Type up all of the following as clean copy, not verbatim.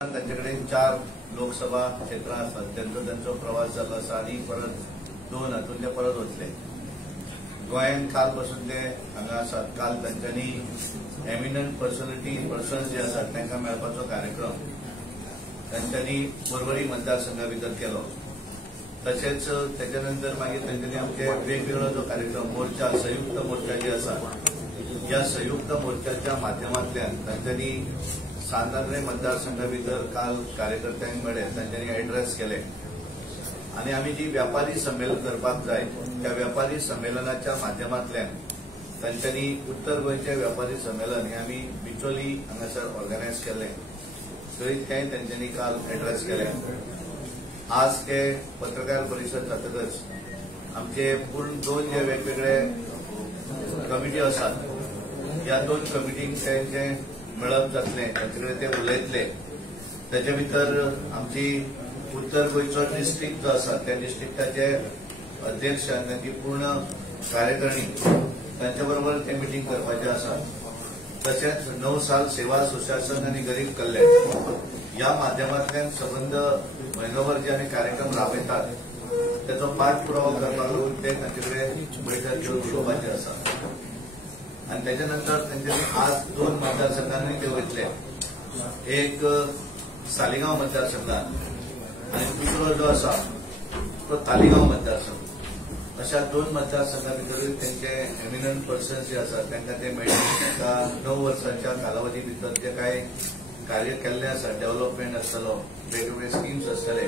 त्यांच्याकडे 4 लोकसभा क्षेत्र असतात त्यांचा प्रवास झाला आसा आनी परत 2 हातून ते परत वतले गोंयान काल पासून ते हांगा आसात। काल तांच्यांनी एमिनंट पर्सन्स जे आसात तांकां मेळपाचो कार्यक्रम तांच्यांनी परवरी मतदारसंघा भितर केलो। तशेंच त्याच्या नंतर मागीर तांच्यांनी आमचे वेगवेगळो जो कार्यक्रम मोर्चा संयुक्त मोर्चा जे आसा या संयुक्त मोर्चाच्या माध्यमांतल्यान तांच्यांनी सांतांद्रे मतदारसंघा भितर काल कार्यकर्त्यांक मेळ्ळे तांच्यांनी एड्रेस केले आणि आम्ही जी व्यापारी संमेलन करपाक जाय त्या व्यापारी संमेलनाच्या माध्यमांतल्यान तांच्यांनी उत्तर गोंयचे व्यापारी संमेलन हे आम्ही बिचोली हांगासर ऑर्गनायज केले थंय तें तांच्यांनी काल एड्रेस केले। आज ते पत्रकार परिशद जातकच आमचे पूर्ण 2 जे वेगवेगळे कमिटी आसात या 2 कमिटींक तेंचे मेळप जातले तांचे कडेन ते उलयतले। ताचे भितर आमची उत्तर गोंयचो डिस्ट्रिक्ट जो आसा त्या डिस्ट्रिक्टाचे अध्यक्ष आनी तांची पूर्ण कार्यकारिणी तांचे बरोबर ते मिटींग करपाचें आसा। तशेंच 9 साल सेवा सुशासन आनी गरीब कल्याण या माध्यमांतल्यान संबंध म्हयनोभर जे आमी कार्यक्रम राबयतात त्याचो पाठपुरावो करपाक लागून ते तांचे कडेन बैठक घेवन उलोवपाचें आसा आणि त्याच्यानंतर त्यांच्यानी आज 2 मतदारसंघांनी ते वयतले एक सालिगांव मतदारसंघात आणि दुसरो जो आसा तो तालिगांव मतदारसंघ अशा 2 मतदारसंघां भितर त्यांचे एमिनंट पर्सन्स जे आसात तांकां ते मेळटले। तांकां 9 वर्सांच्या कालावधी भितर जे काय कार्य केल्लें आसा डेव्हलपमेंट आसतलो वेगवेगळे स्कीम्स आसतले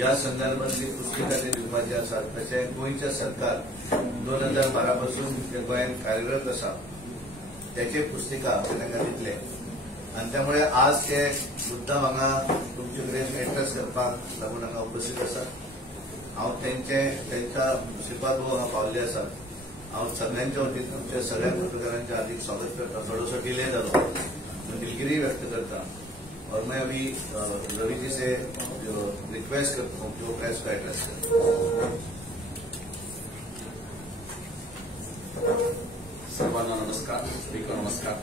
या संदर्भातली पुस्तिका ते दिवपाची आसात। तशें गोंयचें सरकार 2012 पासून जे गोंयांत कार्यरत आसा त्याचे पुस्तिका ते तांकां दितले आणि त्यामुळे आज ते मुद्दाम हांगा तुमचे कडेन एड्रेस करपाक लागून हांगा उपस्थित आसात। हांव त्यांच्या श्रीपाद भाऊ हांगा पावल्ले आसात। हांव सगळ्यांच्या वतीन तुमच्या सगळ्या पत्रकारांचे हार्दिक स्वागत करता। थोडोसो डिले जालो दिलगिरी व्यक्त करता और मैं अभी रवि जी से रिक्वेस्ट करता हूँ जो प्रेस का एड्रेस करें। सर्वांना नमस्कार, सभी को नमस्कार।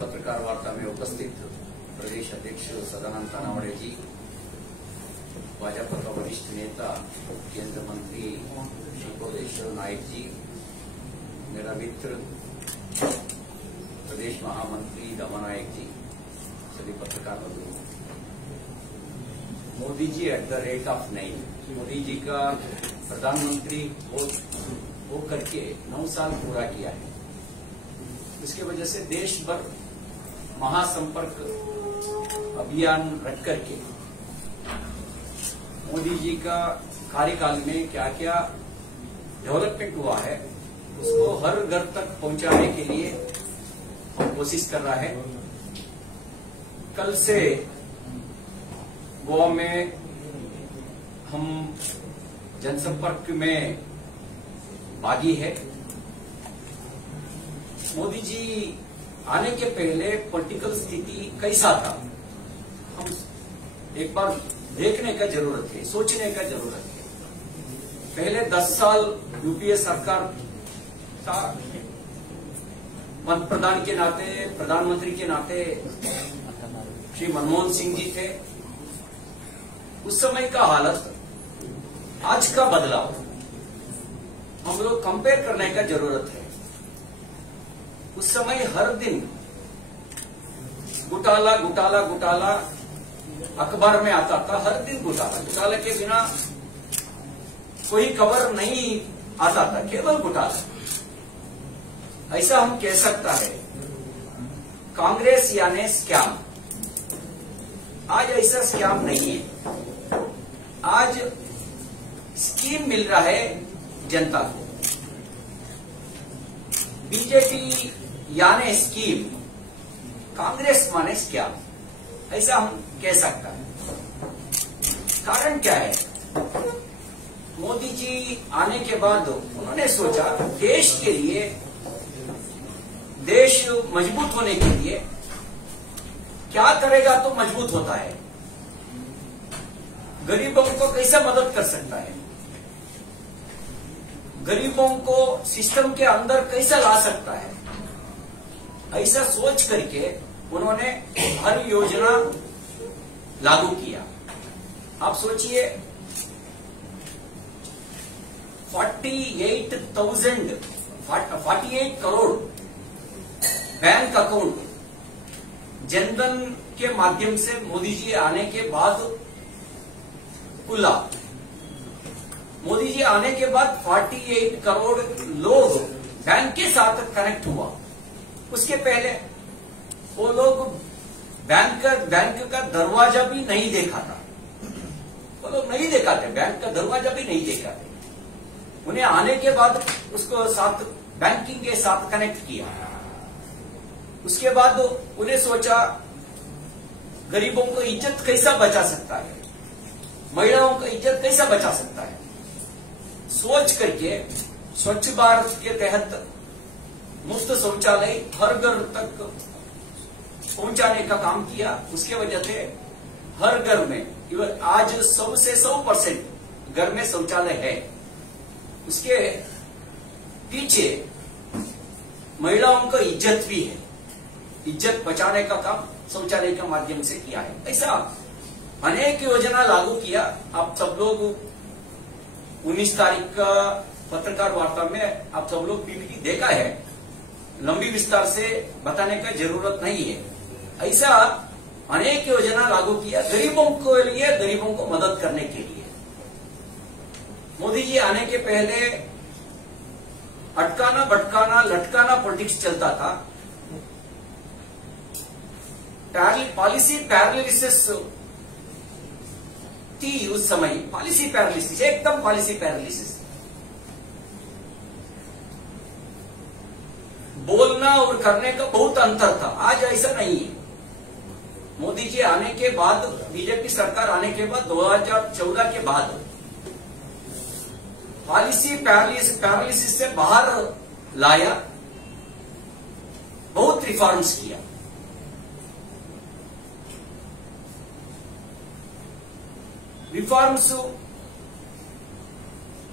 पत्रकार वार्ता में उपस्थित प्रदेश अध्यक्ष सदानंद तानावड़े जी, भाजपा का वरिष्ठ नेता केंद्र मंत्री श्री कोदेश्वर नायक जी, मेरा मित्र प्रदेश महामंत्री दमा नायक जी, सभी पत्रकार बंधुओं, Modi ji at the rate of 9 Modi ji का प्रधानमंत्री हो करके 9 साल पूरा किया है। इसकी वजह से देश भर महासंपर्क अभियान रख करके मोदी जी का कार्यकाल में क्या क्या डेवलपमेंट हुआ है उसको हर घर तक पहुंचाने के लिए हम कोशिश कर रहा है। कल से गोवा में हम जनसंपर्क में भागी है। मोदी जी आने के पहले पॉलिटिकल स्थिति कैसा था हम एक बार देखने का जरूरत है, सोचने का जरूरत है। पहले 10 साल यूपीए सरकार था, पंतप्रधान के नाते प्रधानमंत्री के नाते श्री मनमोहन सिंह जी थे। उस समय का हालत आज का बदलाव हम लोग कंपेयर करने का जरूरत है। उस समय हर दिन घोटाला घोटाला घोटाला अखबार में आता था, हर दिन घोटाला घोटाला के बिना कोई खबर नहीं आता था, केवल घोटाला। ऐसा हम कह सकता है कांग्रेस यानी स्कैम। आज ऐसा स्कैम नहीं है, आज स्कीम मिल रहा है जनता को। बीजेपी यानी स्कीम, कांग्रेस माने स्कैम, ऐसा हम कह सकता है। कारण क्या है? मोदी जी आने के बाद उन्होंने सोचा देश के लिए, देश मजबूत होने के लिए क्या करेगा तो मजबूत होता है, गरीबों को कैसे मदद कर सकता है, गरीबों को सिस्टम के अंदर कैसे ला सकता है, ऐसा सोच करके उन्होंने हर योजना लागू किया। आप सोचिए 48 करोड़ बैंक अकाउंट जनधन के माध्यम से मोदी जी आने के बाद खुला। मोदी जी आने के बाद 48 करोड़ लोग बैंक के साथ कनेक्ट हुआ। उसके पहले वो लोग बैंक का दरवाजा भी नहीं देखा था। वो लोग नहीं देखा थे, बैंक का दरवाजा भी नहीं देखा थे। उन्हें आने के बाद उसको साथ बैंकिंग के साथ कनेक्ट किया। उसके बाद उन्हें सोचा गरीबों को इज्जत कैसा बचा सकता है, महिलाओं को इज्जत कैसा बचा सकता है। सोच करके स्वच्छ भारत के तहत मुफ्त शौचालय हर घर तक पहुंचाने का काम किया। उसके वजह से हर घर में आज 100% घर में शौचालय है। उसके पीछे महिलाओं को इज्जत भी है। इज्जत बचाने का काम शौचालय के माध्यम से किया है। ऐसा अनेक योजना लागू किया। आप सब लोग 19 तारीख का पत्रकार वार्ता में आप सब लोग पीपीटी देखा है, लंबी विस्तार से बताने का जरूरत नहीं है। ऐसा अनेक योजना लागू किया गरीबों के लिए, गरीबों को मदद करने के लिए। मोदी जी आने के पहले अटकाना भटकाना लटकाना पॉलिटिक्स चलता था। पॉलिसी पैरालिसिस थी उस समय। पॉलिसी पैरालिसिस, एकदम पॉलिसी पैरालिसिस। बोलना और करने का बहुत अंतर था। आज ऐसा नहीं है। मोदी जी आने के बाद, बीजेपी सरकार आने के बाद 2014 के बाद पॉलिसी पैरालिसिस से बाहर लाया, बहुत रिफॉर्म्स किया। रिफॉर्म्स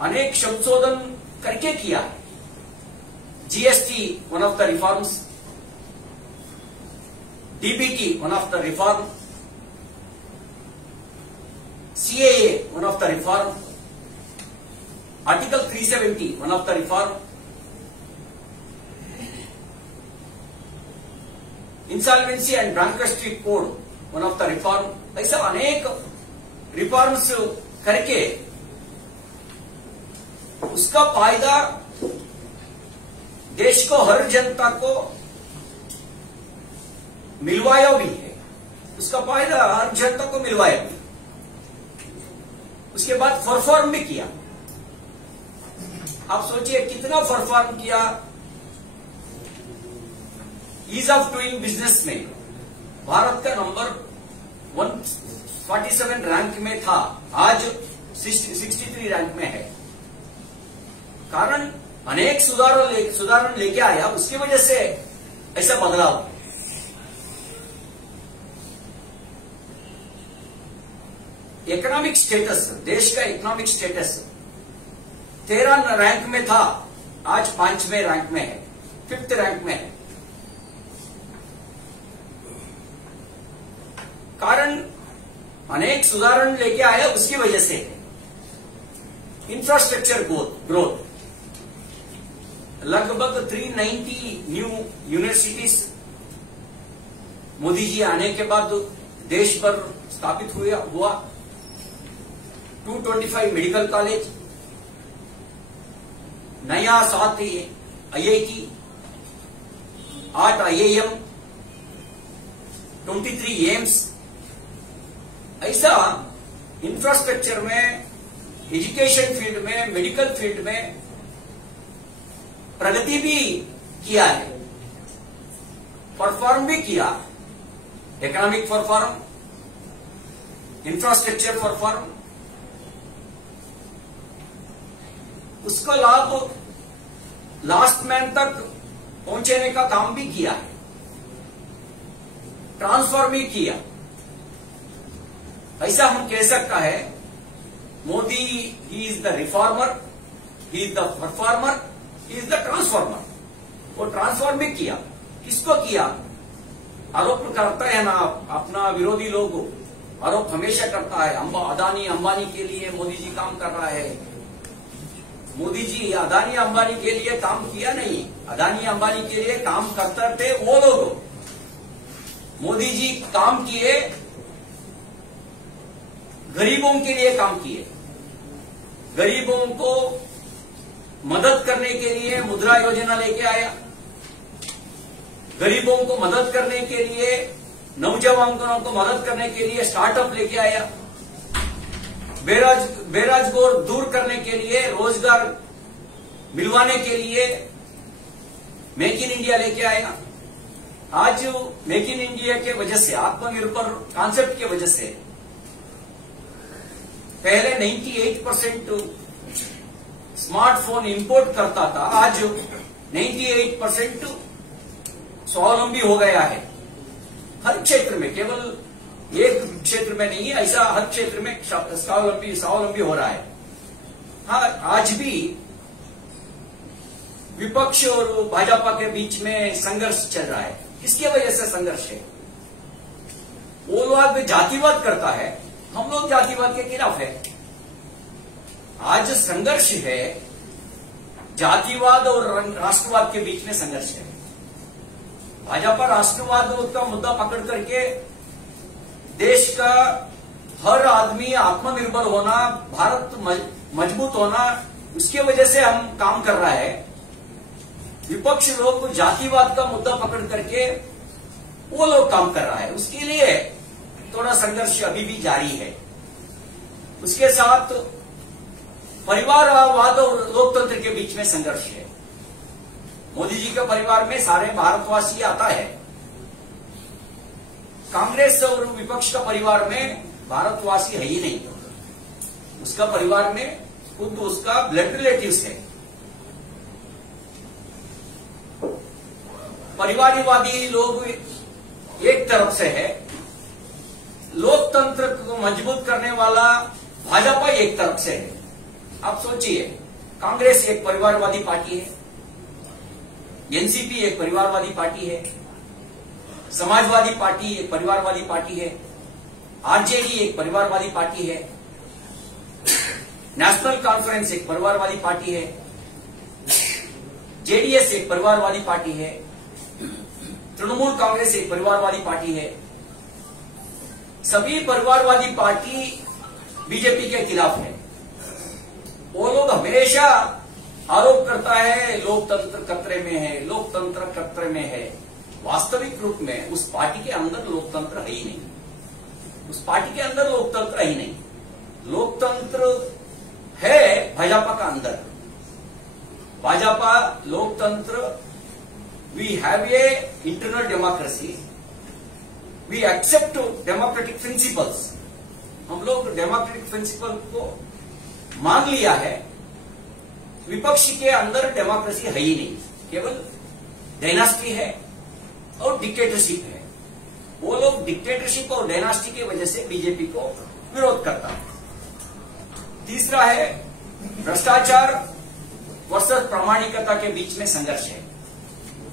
अनेक संशोधन करके किया। GST one of the reforms, DBT one of the reform, CAA one of the reform, article 370 one of the reform, insolvency and bankruptcy code one of the reform. ऐसा अनेक रिफॉर्म्स करके उसका फायदा देश को, हर जनता को मिलवाया भी है। उसका फायदा हर जनता को मिलवाया भी। उसके बाद परफॉर्म भी किया। आप सोचिए कितना परफॉर्म किया। ईज ऑफ डूइंग बिजनेस में भारत का नंबर 147 रैंक में था, आज 63 रैंक में है। कारण अनेक सुधारण लेके आया। उसकी वजह से ऐसा बदलाव। इकोनॉमिक स्टेटस, देश का इकोनॉमिक स्टेटस 13 रैंक में था, आज 5वें रैंक में है, 5th रैंक में है। कारण अनेक सुधारण लेके आया। उसकी वजह से इंफ्रास्ट्रक्चर ग्रोथ, लगभग 390 न्यू यूनिवर्सिटीज मोदी जी आने के बाद देश भर स्थापित हुआ। 225 मेडिकल कॉलेज, नया 7 आईआईटी, 8 आईआईएम, 23 एम्स। ऐसा इंफ्रास्ट्रक्चर में, एजुकेशन फील्ड में, मेडिकल फील्ड में प्रगति भी किया है, परफॉर्म भी किया। इकोनॉमिक परफॉर्म, इंफ्रास्ट्रक्चर परफॉर्म, उसका लाभ लास्ट मैन तक पहुंचाने का काम भी किया है, ट्रांसफॉर्म भी किया। ऐसा हम कह सकता है मोदी ही is the reformer, he is the performer, he is the transformer. वो ट्रांसफॉर्म भी किया। किसको किया? आरोप करता है ना अपना विरोधी लोग, आरोप हमेशा करता है अदानी अंबानी के लिए मोदी जी काम कर रहा है। मोदी जी अदानी अंबानी के लिए काम किया नहीं, अदानी अंबानी के लिए काम करते थे वो लोग। मोदी जी काम किए, गरीबों के लिए काम किए, गरीबों को मदद करने के लिए मुद्रा योजना लेके आया, गरीबों को मदद करने के लिए, नौजवानों को मदद करने के लिए स्टार्टअप लेके आया, बेरोजगार दूर करने के लिए, रोजगार मिलवाने के लिए मेक इन इंडिया लेके आया। आज मेक इन इंडिया के वजह से, आत्मनिर्भर कॉन्सेप्ट की वजह से पहले 98% स्मार्टफोन इंपोर्ट करता था, आज 98% स्वावलंबी हो गया है। हर क्षेत्र में, केवल एक क्षेत्र में नहीं है, ऐसा हर क्षेत्र में स्वावलंबी हो रहा है। हाँ, आज भी विपक्ष और भाजपा के बीच में संघर्ष चल रहा है। किसकी वजह से संघर्ष है? वो लोग जातिवाद करता है, हम लोग जातिवाद के खिलाफ है। आज संघर्ष है, जातिवाद और राष्ट्रवाद के बीच में संघर्ष है। भाजपा राष्ट्रवाद का मुद्दा पकड़ करके देश का हर आदमी आत्मनिर्भर होना, भारत मजबूत होना, उसके वजह से हम काम कर रहा है। विपक्ष लोग जातिवाद का मुद्दा पकड़ करके वो लोग काम कर रहा है, उसके लिए थोड़ा संघर्ष अभी भी जारी है। उसके साथ परिवारवाद और लोकतंत्र के बीच में संघर्ष है। मोदी जी के परिवार में सारे भारतवासी आता है, कांग्रेस और विपक्ष का परिवार में भारतवासी है ही नहीं। उसका परिवार में खुद उसका ब्लड रिलेटिव्स है। परिवारवादी लोग एक तरफ से है, लोकतंत्र को मजबूत करने वाला भाजपा एक तरफ से है। आप सोचिए, कांग्रेस एक परिवारवादी पार्टी है, एनसीपी एक परिवारवादी पार्टी है, समाजवादी पार्टी एक परिवारवादी पार्टी है, आरजेडी एक परिवारवादी पार्टी है, नेशनल कॉन्फ्रेंस एक परिवारवादी पार्टी है, जेडीएस एक परिवारवादी पार्टी है, तृणमूल कांग्रेस एक परिवारवादी पार्टी है। सभी परिवारवादी पार्टी बीजेपी के खिलाफ है। वो लोग हमेशा आरोप करता है लोकतंत्र खतरे में है, लोकतंत्र खतरे में है। वास्तविक रूप में उस पार्टी के अंदर लोकतंत्र है ही नहीं, उस पार्टी के अंदर लोकतंत्र है ही नहीं। लोकतंत्र है भाजपा का अंदर। भाजपा लोकतंत्र, we have a internal democracy, we accept democratic principles. हम लोग डेमोक्रेटिक प्रिंसिपल को मान लिया है। विपक्ष के अंदर डेमोक्रेसी है ही नहीं, केवल डायनास्टी है और डिक्टेटरशिप है। वो लोग डिक्टेटरशिप और डायनास्टी की वजह से बीजेपी को विरोध करता है। तीसरा है भ्रष्टाचार वर्सेस प्रामाणिकता के बीच में संघर्ष है।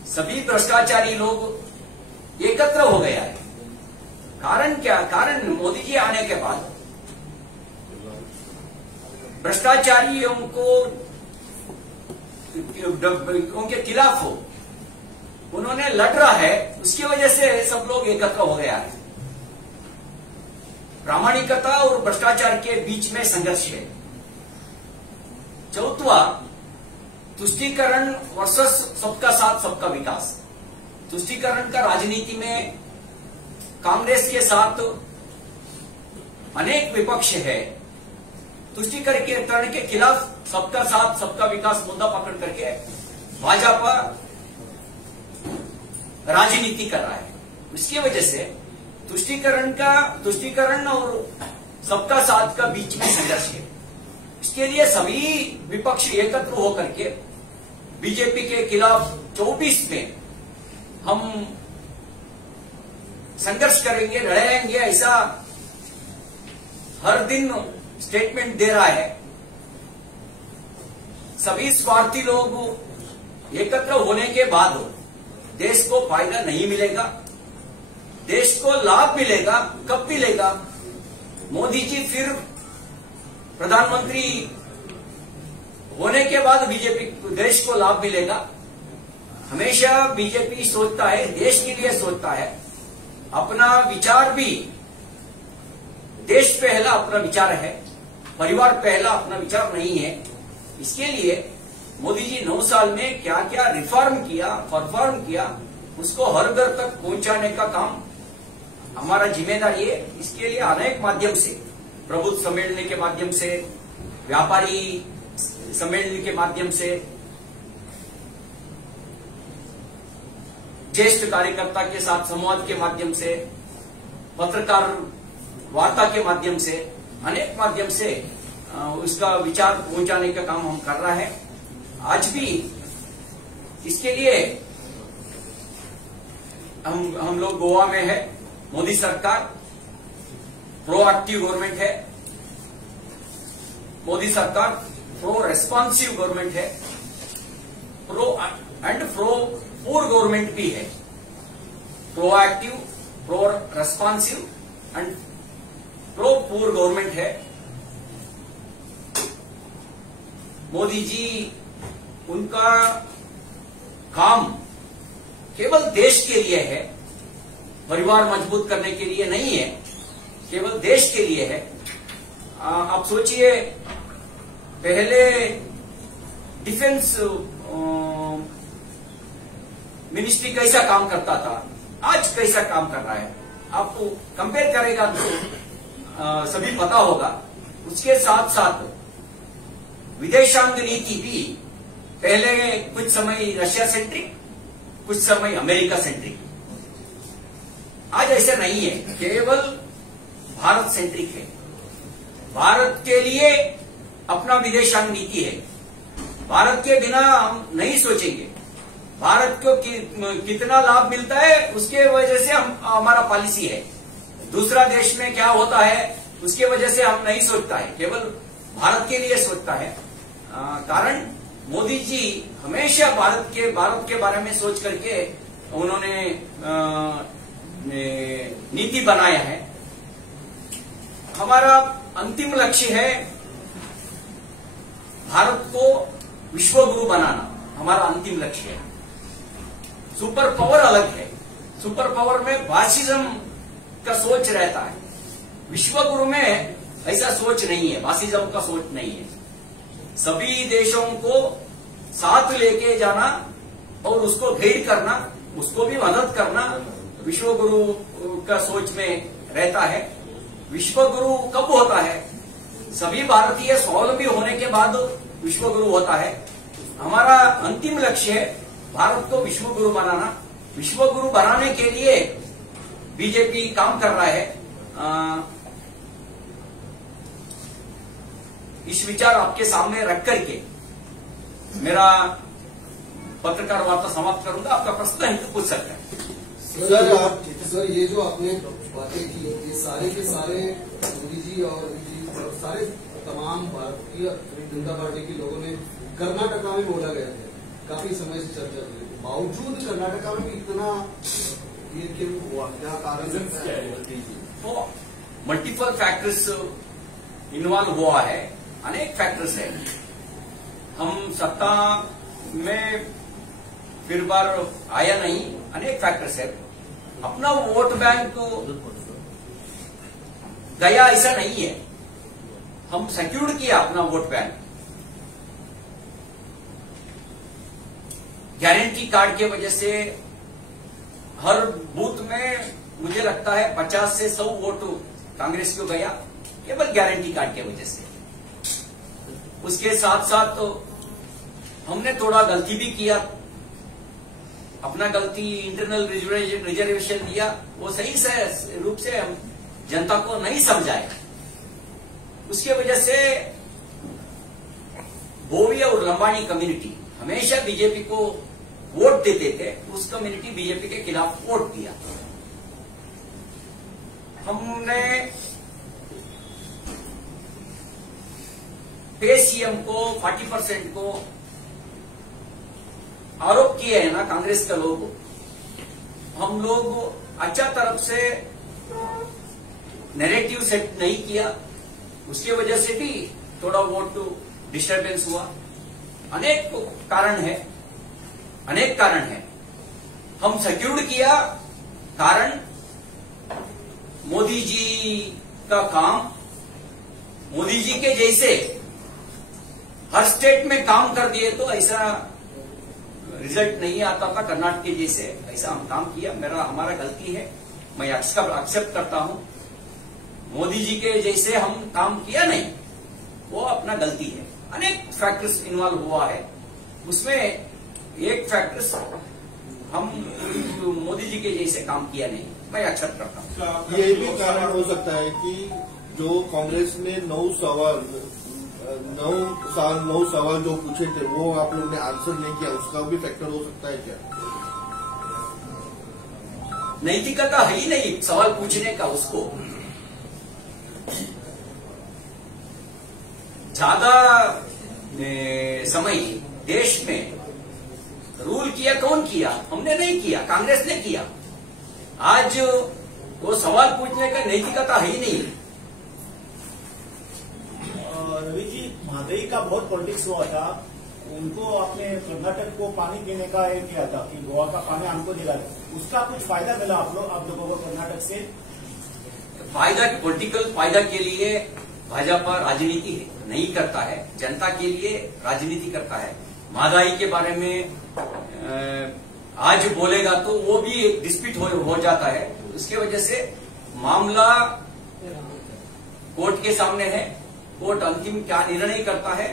सभी भ्रष्टाचारी लोग एकत्र हो गया है। कारण क्या? कारण मोदी जी आने के बाद भ्रष्टाचारियों को उनके खिलाफ हो, उन्होंने लड़ रहा है, उसकी वजह से सब लोग एकत्र हो गया है। प्रामाणिकता और भ्रष्टाचार के बीच में संघर्ष है। चौथा, तुष्टीकरण वर्सेस सबका साथ सबका विकास। तुष्टीकरण का राजनीति में कांग्रेस के साथ अनेक विपक्ष है। तुष्टीकरण के खिलाफ सबका साथ सबका विकास मुद्दा पकड़ करके भाजपा राजनीति कर रहा है। इसकी वजह से तुष्टीकरण और सबका साथ का बीच में संघर्ष है। इसके लिए सभी विपक्ष एकत्र होकर के बीजेपी के खिलाफ 24 में हम संघर्ष करेंगे, लड़ेंगे, ऐसा हर दिन स्टेटमेंट दे रहा है। सभी स्वार्थी लोग एकत्र होने के बाद देश को फायदा नहीं मिलेगा। देश को लाभ मिलेगा, कब मिलेगा? मोदी जी फिर प्रधानमंत्री होने के बाद बीजेपी देश को लाभ मिलेगा। हमेशा बीजेपी सोचता है, देश के लिए सोचता है। अपना विचार भी देश पहला अपना विचार है, परिवार पहला अपना विचार नहीं है। इसके लिए मोदी जी 9 साल में क्या क्या रिफॉर्म किया, परफॉर्म किया, उसको हर घर तक पहुंचाने का काम हमारा जिम्मेदारी है। इसके लिए अनेक माध्यम से, प्रबुद्ध सम्मेलन के माध्यम से, व्यापारी सम्मेलन के माध्यम से, ज्येष्ठ कार्यकर्ता के साथ संवाद के माध्यम से, पत्रकार वार्ता के माध्यम से, अनेक माध्यम से उसका विचार पहुंचाने का काम हम कर रहे हैं। आज भी इसके लिए हम लोग गोवा में है। मोदी सरकार प्रोएक्टिव गवर्नमेंट है, मोदी सरकार प्रो रेस्पॉन्सिव गवर्नमेंट है, प्रो पूर गवर्नमेंट भी है। Proactive, pro responsive and pro पूर गवर्नमेंट है। मोदी जी उनका काम केवल देश के लिए है, परिवार मजबूत करने के लिए नहीं है, केवल देश के लिए है। आप सोचिए, पहले डिफेंस मिनिस्ट्री कैसा काम करता था, आज कैसा काम कर रहा है। आपको कंपेयर करेगा तो सभी पता होगा। उसके साथ साथ विदेशांग नीति भी पहले कुछ समय रशिया सेंट्रिक, कुछ समय अमेरिका सेंट्रिक, आज ऐसा नहीं है, केवल भारत सेंट्रिक है। भारत के लिए अपना विदेशांग नीति है। भारत के बिना हम नहीं सोचेंगे। भारत को कितना लाभ मिलता है उसके वजह से हमारा पॉलिसी है। दूसरा देश में क्या होता है उसके वजह से हम नहीं सोचता है, केवल भारत के लिए सोचता है। कारण मोदी जी हमेशा भारत के बारे में सोच करके उन्होंने नीति बनाया है। हमारा अंतिम लक्ष्य है भारत को विश्व गुरु बनाना, हमारा अंतिम लक्ष्य है। सुपर पावर अलग है, सुपर पावर में बासिज्म का सोच रहता है, विश्व गुरु में ऐसा सोच नहीं है, बासिज्म का सोच नहीं है। सभी देशों को साथ लेके जाना और उसको गाइड करना, उसको भी मदद करना विश्व गुरु का सोच में रहता है। विश्व गुरु कब होता है? सभी भारतीय स्वावलंबी होने के बाद विश्व गुरु होता है। हमारा अंतिम लक्ष्य है भारत को विश्व गुरु बनाना। विश्व गुरु बनाने के लिए बीजेपी काम कर रहा है। इस विचार आपके सामने रख करके मेरा पत्रकार वार्ता समाप्त करूंगा। आपका प्रश्न है तो पूछ सकते हैं। सर ये जो आपने बातें की, ये सारे के सारे मोदी जी और सारे तमाम भारतीय जनता पार्टी के लोगों ने कर्नाटका में बोला गया था, काफी समय से चर्चा हुई। बावजूद कर्नाटका में भी इतना ये क्यों हुआ, क्या कारण है? तो मल्टीपल फैक्टर्स इन्वॉल्व हुआ है, अनेक फैक्टर्स है। हम सत्ता में फिर बार आया नहीं, अनेक फैक्टर्स है। अपना वोट बैंक गया ऐसा नहीं है, हम सिक्योर्ड किया अपना वोट बैंक। गारंटी कार्ड के वजह से हर बूथ में मुझे लगता है 50 से 100 वोट कांग्रेस को गया, केवल गारंटी कार्ड के वजह से। उसके साथ साथ तो हमने थोड़ा गलती भी किया, अपना गलती इंटरनल रिजर्वेशन दिया, वो सही से रूप से हम जनता को नहीं समझाए। उसके वजह से बोवी और लंबानी कम्युनिटी हमेशा बीजेपी को वोट देते थे, उस कम्युनिटी बीजेपी के खिलाफ वोट दिया। हमने पे सीएम को 40% को आरोप किए है ना कांग्रेस के लोग। हम लोग अच्छा तरफ से नैरेटिव सेट नहीं किया, उसकी वजह से भी थोड़ा वोट डिस्टर्बेंस हुआ। अनेक कारण है, अनेक कारण है। हम सिक्योर्ड किया, कारण मोदी जी का काम, मोदी जी के जैसे हर स्टेट में काम कर दिए तो ऐसा रिजल्ट नहीं आता था कर्नाटक के जैसे। ऐसा हम काम किया, हमारा गलती है, मैं एक्सेप्ट करता हूं। मोदी जी के जैसे हम काम किया नहीं, वो अपना गलती है। अनेक फैक्टर्स इन्वॉल्व हुआ है, उसमें एक फैक्टर्स हम मोदी जी के जैसे काम किया नहीं, मैं एक्सेप्ट करता हूं। ये भी कारण हो सकता है कि जो कांग्रेस ने 9 सवाल जो पूछे थे वो आप लोग ने आंसर नहीं किया, उसका भी फैक्टर हो सकता है क्या? नैतिकता है ही नहीं सवाल पूछने का। उसको ज्यादा समय देश में रूल किया कौन किया? हमने नहीं किया, कांग्रेस ने किया। आज वो सवाल पूछने का नैतिकता है ही नहीं। रवि जी, महादई का बहुत पॉलिटिक्स हुआ था, उनको अपने कर्नाटक को पानी देने का एक किया था कि गोवा का पानी हमको दिला दे, उसका कुछ फायदा मिला आप लोगों को कर्नाटक से? फायदा, पॉलिटिकल फायदा के लिए भाजपा राजनीति नहीं करता है, जनता के लिए राजनीति करता है। महंगाई के बारे में आज बोलेगा तो वो भी एक डिस्प्यूट हो जाता है। उसके वजह से मामला कोर्ट के सामने है, कोर्ट अंतिम क्या निर्णय करता है,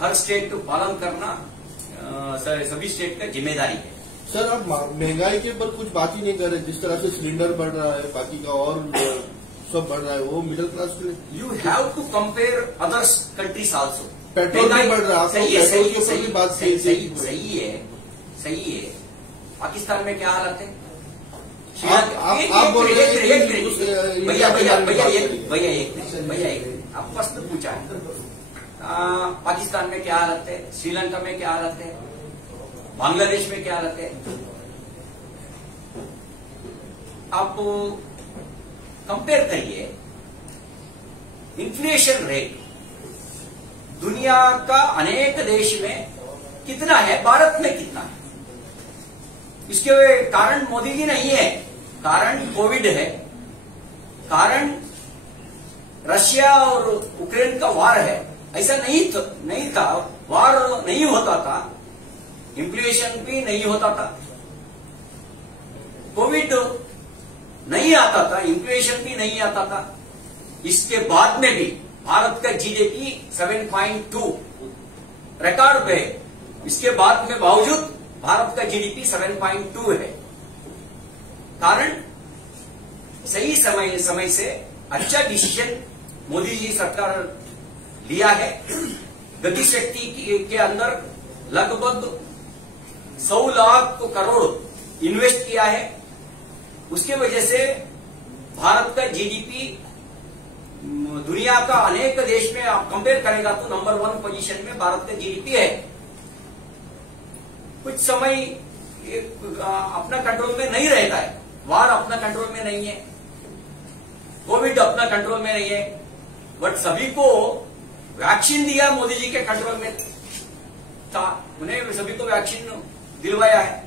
हर स्टेट को पालन करना सभी स्टेट का जिम्मेदारी है। सर, आप महंगाई के ऊपर कुछ बात ही नहीं कर रहे। जिस तरह से सिलेंडर बढ़ रहा है, बाकी का और सब बढ़ रहा है, वो मिडिल क्लास के लिए। You have to compare others countries also. Petrol भी बढ़ रहा है, सही है, पेट्रोल के ऊपर भी बात सही है। पाकिस्तान में क्या हालत है? आप बोल रहे हैं भैया एक आप प्रश्न पूछा है। पाकिस्तान में क्या हालत है, श्रीलंका में क्या हालत है, बांग्लादेश में क्या हालत है? आप कंपेयर करिए। इन्फ्लेशन रेट दुनिया का अनेक देश में कितना है, भारत में कितना है? इसके कारण मोदी जी नहीं है, कारण कोविड है, कारण रशिया और यूक्रेन का वार है। ऐसा नहीं था, वार नहीं होता था, इन्फ्लेशन भी नहीं होता था, कोविड नहीं आता था, इन्फ्लेशन भी नहीं आता था। इसके बाद में भी भारत का जीडीपी 7.2 रिकॉर्ड पे है। इसके बाद में बावजूद भारत का जीडीपी 7.2 है। कारण सही समय से अच्छा डिसीजन मोदी जी सरकार लिया है। गति शक्ति के अंदर लगभग 100 लाख करोड़ इन्वेस्ट किया है। उसके वजह से भारत का जीडीपी दुनिया का अनेक देश में आप कंपेयर करेगा तो नंबर 1 पोजीशन में भारत का जीडीपी है। कुछ समय अपना कंट्रोल में नहीं रहता है, वार अपना कंट्रोल में नहीं है, कोविड अपना कंट्रोल में नहीं है, बट सभी को वैक्सीन दिया मोदी जी के कंट्रोल में था, उन्हें सभी को वैक्सीन दिलवाया है।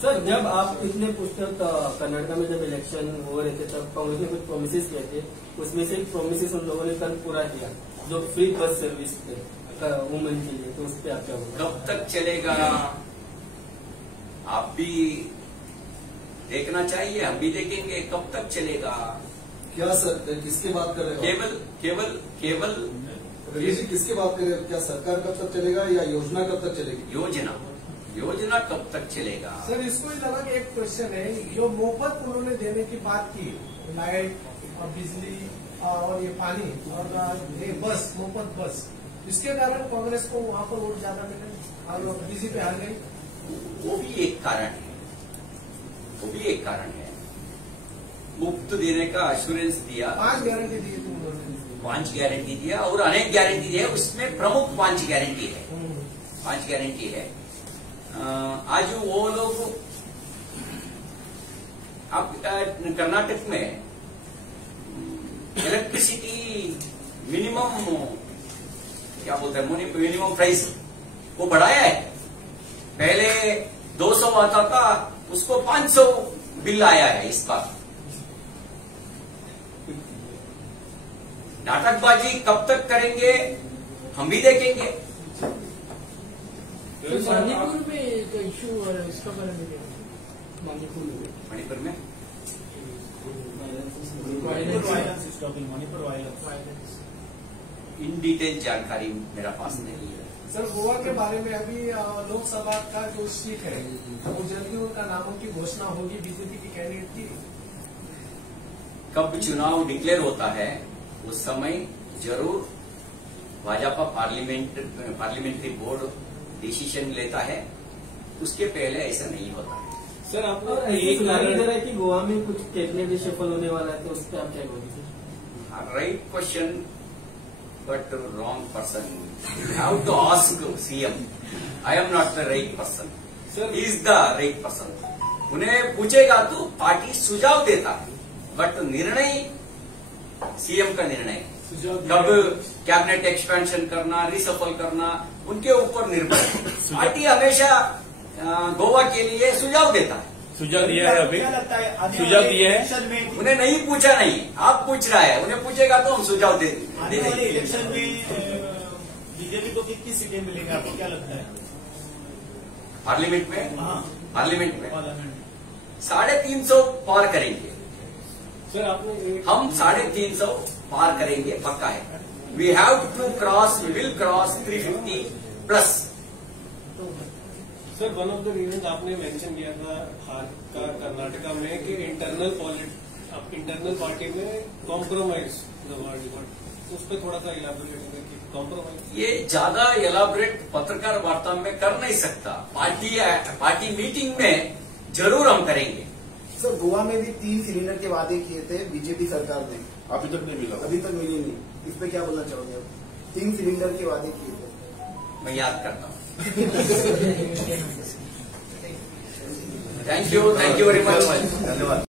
सर, जब आप इतने पूछते हो तो कर्नाटक में जब इलेक्शन हो रहे थे तब कांग्रेस ने कुछ प्रोमिस किए थे, उसमें से एक प्रोमिस उन लोगों ने कल पूरा किया, जो फ्री बस सर्विस वुमेन के लिए, तो उस पर आप क्या बोलोगे? कब तक चलेगा? आप भी देखना चाहिए, हम भी देखेंगे कब तक चलेगा। क्या सर, किसकी बात कर रहे हो? केवल रवि जी, किसकी बात कर रहे हो? क्या सरकार कब तक चलेगा या योजना कब तक चलेगी? योजना कब तक चलेगा? सर, इसको ही लगा कि एक क्वेश्चन है, जो मुफ्त उन्होंने देने की बात की, लाइट और बिजली और ये पानी और ये बस, मुफ्त बस, इसके कारण कांग्रेस को वहां पर वोट ज्यादा मिले और बीजेपी हार गई। वो भी एक कारण है। मुफ्त देने का एश्योरेंस दिया, 5 गारंटी दी थी उन्होंने, 5 गारंटी दिया और अनेक गारंटी दी है। उसमें प्रमुख 5 गारंटी है। आज वो लोग अब कर्नाटक में इलेक्ट्रिसिटी मिनिमम क्या बोलते हैं मिनिमम प्राइस वो बढ़ाया है। पहले 200 आता था, उसको 500 बिल आया है इस बार। नाटकबाजी कब तक करेंगे हम भी देखेंगे। मणिपुर में एक इशू है, इसका बारे में क्या? मणिपुर में मणिपुर वायलेंस इन डिटेल जानकारी मेरा पास नहीं है। सर, गोवा के बारे में अभी लोकसभा का जो सीट है वो जल्दी उनका नामों की घोषणा होगी बीजेपी की कैंडिडेट की। कब चुनाव डिक्लेयर होता है उस समय जरूर भाजपा पार्लियामेंट्री बोर्ड डिसीजन लेता है, उसके पहले ऐसा नहीं होता है। सर, आपको एक इधर है कि गोवा में कुछ कैबिनेट शफल होने वाला है, तो उस पर आप क्या बोलेंगे? Right question but wrong person. You have to ask CM. I am not the right person, he is the right person. उन्हें पूछेगा तो पार्टी सुझाव देता है, बट निर्णय सीएम का निर्णय। कब कैबिनेट एक्सपेंशन करना, रिसफल करना, उनके ऊपर निर्भर है। पार्टी हमेशा गोवा के लिए सुझाव देता है। सुझाव दिया है अभी, क्या लगता है सुझाव दिए हैं? उन्हें नहीं पूछा, नहीं आप पूछ रहा है, उन्हें पूछेगा तो हम सुझाव दे आने वाले देंगे। इलेक्शन में बीजेपी को कितनी सीटें मिलेंगी, आपको क्या लगता है? पार्लियामेंट में हाँ, पार्लियामेंट में पार्लियामेंट 350 पार करेंगे सर, आपने हम 350 पार करेंगे, पक्का है। We have to cross, we will cross 350 plus. Sir, one of the reason आपने मेंशन किया था हाल का कर्नाटका में कि इंटरनल पार्टी में कॉम्प्रोमाइज द वर्ड, उस पर थोड़ा सा इलाबोरेट करें कि कॉम्प्रोमाइज। ये ज्यादा इलाबोरेट पत्रकार वार्ता में कर नहीं सकता। पार्टी मीटिंग में जरूर हम करेंगे। सर, गोवा में भी 3 सिलेंडर के वादे किए थे बीजेपी सरकार ने, अभी तक नहीं मिला। अभी तक मिले नहीं। इस पे क्या बोलना चाहोगे आप? 3 सिलेंडर के वादे किए थे। मैं याद करता हूँ। Thank you very much. धन्यवाद।